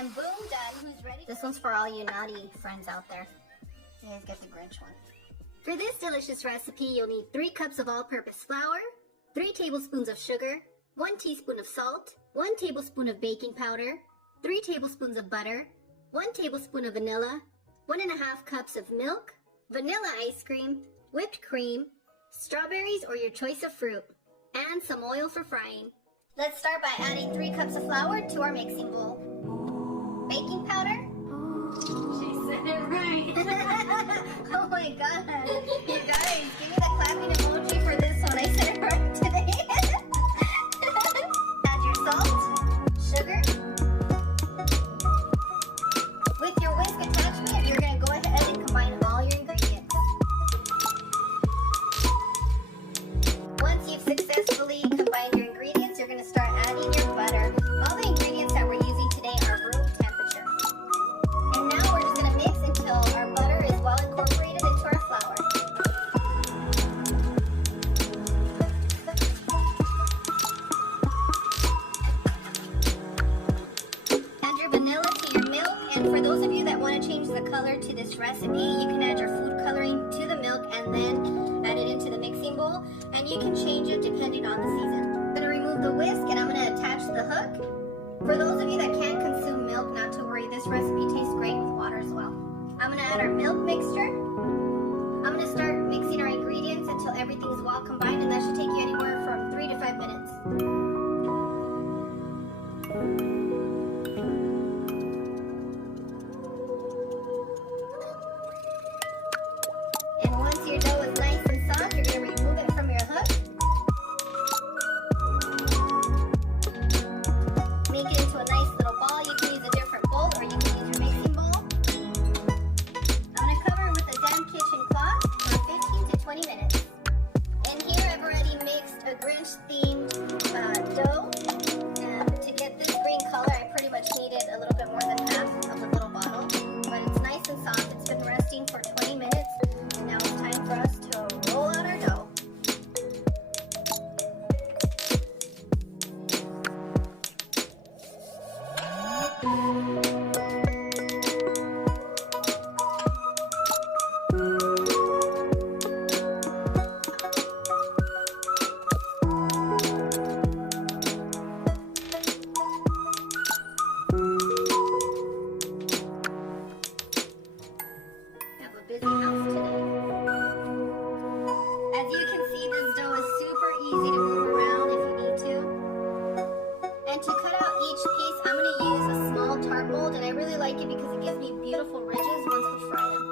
And boom, done. Who's ready? This one's for all you naughty friends out there. You guys get the Grinch one. For this delicious recipe, you'll need 3 cups of all-purpose flour, 3 tablespoons of sugar, 1 teaspoon of salt, 1 tablespoon of baking powder, 3 tablespoons of butter, 1 tablespoon of vanilla, 1.5 cups of milk, vanilla ice cream, whipped cream, strawberries or your choice of fruit, and some oil for frying. Let's start by adding 3 cups of flour to our mixing bowl. Baking powder. She said it right. Oh my god. You guys, give me the clapping emoji for this one. I said it right today. Add your salt, sugar. With your whisk attachment, you're going to go ahead and combine all your ingredients. Once you've successfully combined your ingredients, you're going to start adding your butter. All the ingredients that we're using today are room temperature. And now we're just going to mix until our butter is well incorporated into our flour. Add your vanilla to your milk, and for those of you that want to change the color to this recipe, you can add your food coloring to the milk and then add it into the mixing bowl, and you can change it depending on the season. I'm going to remove the whisk and I'm going to attach the hook. For those of you that can't consume milk, not to worry, this recipe tastes great with water as well. I'm going to add our milk mixture. I'm going to start mixing our ingredients until everything is well combined, and that should take you anywhere from 3 to 5 minutes. And once your dough is nice and soft, you're going to remove it from your hook. Make it into a nice little ball. You can use a different bowl or you can use your mixing bowl. I'm going to cover it with a damp kitchen cloth for 15 to 20 minutes. And here I've already mixed a Grinch themed dough. And to get this green color, I pretty much needed a little bit more than half of the little bottle. But it's nice and soft. It's been resting for 20 minutes. And now it's time for us to roll out our dough. Have a busy house today. As you can see, this dough is super easy to move around if you need to. And to cut out each piece, I'm going to use a small tart mold, and I really like it because it gives me beautiful ridges once we fry them.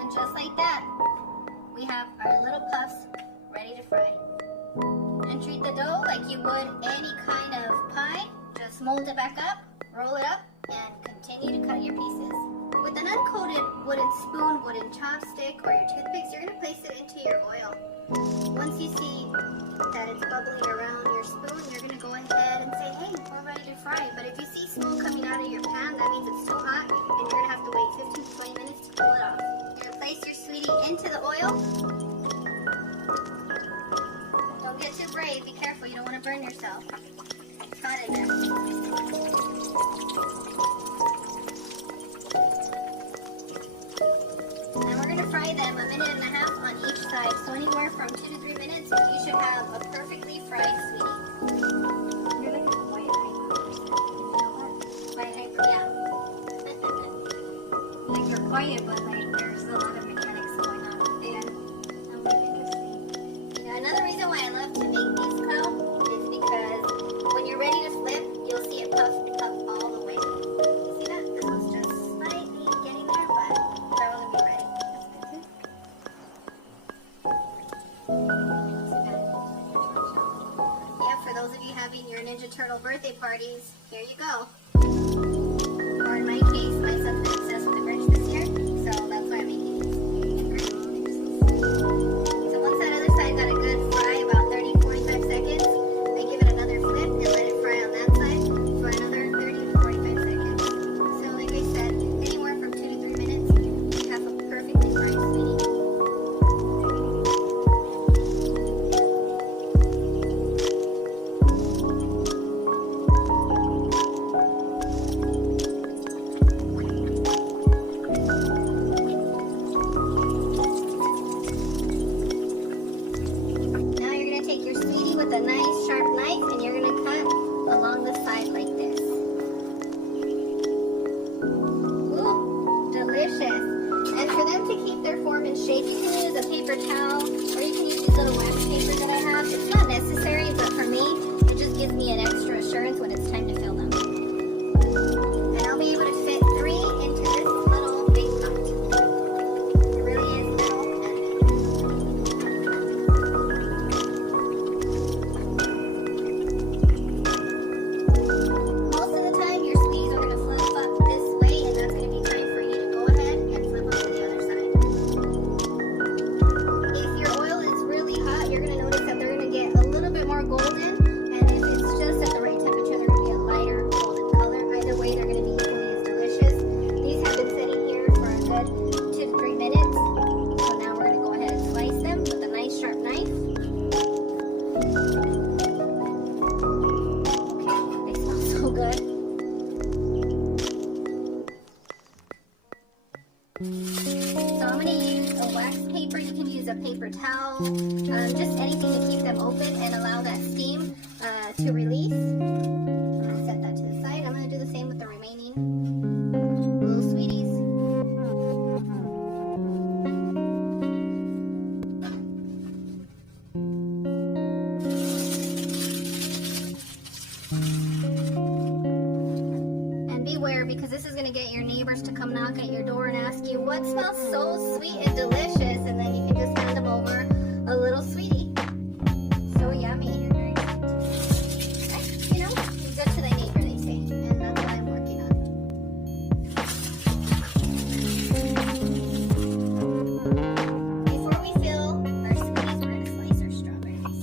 And just like that, we have our little puffs ready to fry. And treat the dough like you would any kind of pie. Just mold it back up, roll it up, and continue to cut your pieces. With an uncoated wooden spoon, wooden chopstick, or your toothpicks, you're going to place it into your oil. Once you see that it's bubbling around your spoon, you're going to go ahead and say, hey, we're ready to fry. But if you see smoke coming out of your pan, that means it's too hot, and you're going to have to wait 15 to 20 minutes to pull it off. You're going to place your sweetie into the oil. Don't get too brave. Be careful. You don't want to burn yourself. It's hot in there. And we're going to fry them 1.5 minutes on each side. So anywhere from 2 to 3 minutes, you should have a perfectly fried sweetie. You're like a white hyper. White hyper, yeah. Like you're quiet, but like there's a lot of mechanics going on. Yeah. I'm like interesting. Now, another reason why I love to make these crow is because when you're ready to flip, you'll see it puff up all the way. You see that? This one's just slightly getting there, but that will be ready. Yeah, for those of you having your Ninja Turtle birthday parties, here you go. Or in my case, my son's been obsessed with the Grinch this year, so that's why I'm making these. So once that other side got a good fry, about 30-45 seconds, I give it another flip and a paper towel, or you can use these little wax papers that I have. It's not necessary, but for me, it just gives me an extra assurance when it's time to fill them. And I'll be able to fit 3 into this little big pot. It really is little and most of the time, your squeeze are going to flip up this way, and that's going to be time for you to go ahead and flip up to the other side. If your oil is really hot, you're going to notice that they're going to get a little bit more golden, and if it's just at the right temperature, they're going to be a lighter golden color. Either way, they're going to be equally as delicious. These have been sitting here for a good 2 to 3 minutes, so now we're going to go ahead and slice them with a nice sharp knife. Okay, they smell so good. So I'm going to use a wax paper. You can use a paper towel, just anything to keep them open and allow that steam to release. I'm going to set that to the side. I'm going to do the same with the remaining little sweeties. And beware, because this is going to get your neighbors to come knock at your door and ask you, what smells so sweet and delicious? And then you can just hand them over a little sweetie. So yummy. You know, be good to thy neighbor, they say. And that's what I'm working on. Before we fill our sweeties, we're going to slice our strawberries.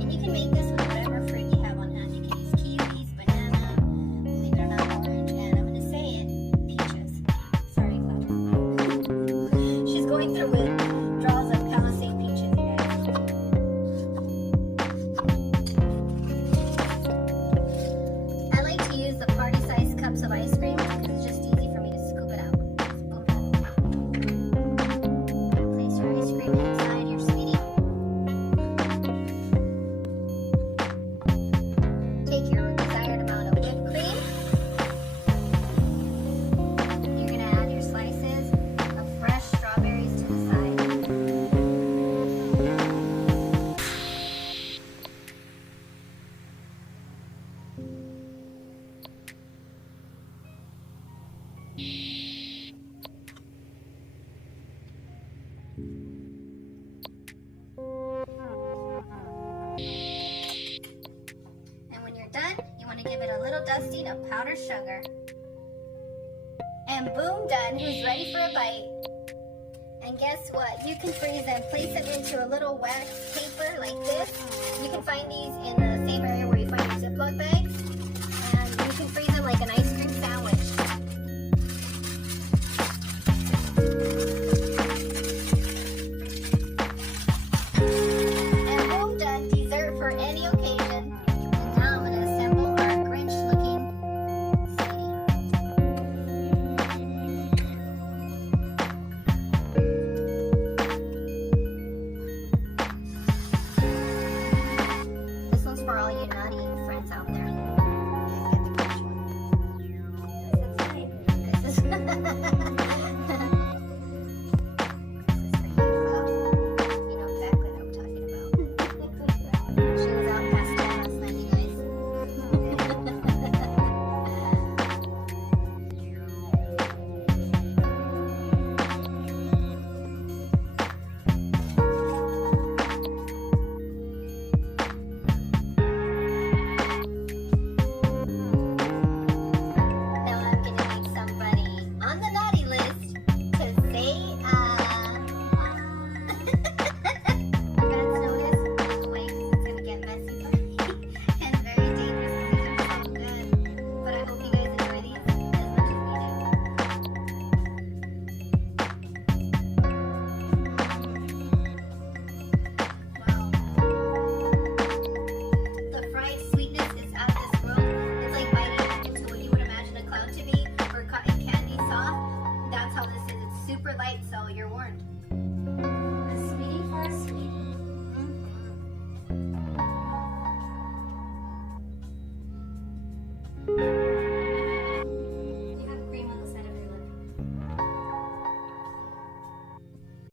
And you can make this with whatever fruit you have on hand. You can use kiwis, banana, believe it or not, orange, and I'm going to say it, peaches. Sorry, Father. She's going through withdrawals of Palisade peaches, you guys. I like to use the party-sized cups of ice cream because it's just easy for me to scoop it out. Just boom, boom. Place your ice cream inside your sweetie. Take your desired amount of whipped cream. You're going to add your slices of fresh strawberries to the side. And when you're done, you want to give it a little dusting of powdered sugar. And boom, done. Who's ready for a bite? And guess what? You can freeze them. Place them into a little wax paper like this. You can find these in the same area where you find your Ziploc bags.